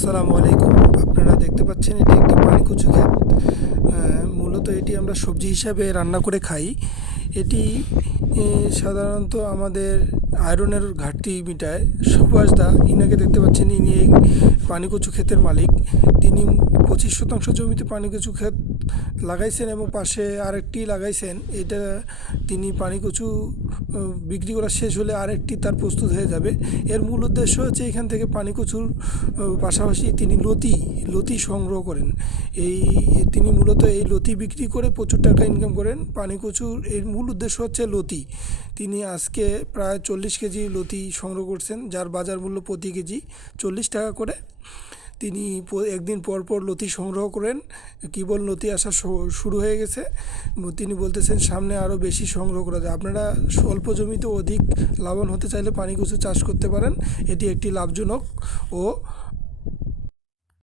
আসসালামু আলাইকুম। আপনারা দেখতে পাচ্ছেন এটি একটি পানিকচু ক্ষেত। মূলত এটি আমরা সবজি হিসাবে রান্না করে খাই। এটি সাধারণত আমাদের আয়রনের ঘাটতি মেটায়। সুভাষ দা ইনাকে দেখতে পাচ্ছেন, ইনি এই পানিকচু ক্ষেতের মালিক। তিনি 25 শতাংশ জমিতে পানিকচু ক্ষেত লাগাইছেন এবং পাশে আরেকটি লাগাইছেন। এটা তিনি পানিকচু বিক্রি করা শেষ হলে আরেকটি তার প্রস্তুত হয়ে যাবে। এর মূল উদ্দেশ্য হচ্ছে এখান থেকে পানিকচুর পাশাপাশি তিনি লতি সংগ্রহ করেন। এই তিনি মূলত এই লতি বিক্রি করে প্রচুর টাকা ইনকাম করেন। পানিকচুর এর মূল উদ্দেশ্য হচ্ছে লতি। তিনি আজকে প্রায় 40 কেজি লতি সংগ্রহ করছেন, যার বাজার মূল্য প্রতি কেজি 40 টাকা করে। তিনি একদিন পর পর লতি সংগ্রহ করেন। কেবল লতি আসা শুরু হয়ে গেছে। তিনি বলতেছেন সামনে আরও বেশি সংগ্রহ করা যায়। আপনারা স্বল্প জমিতে অধিক লাভবান হতে চাইলে পানিকচু চাষ করতে পারেন। এটি একটি লাভজনক ও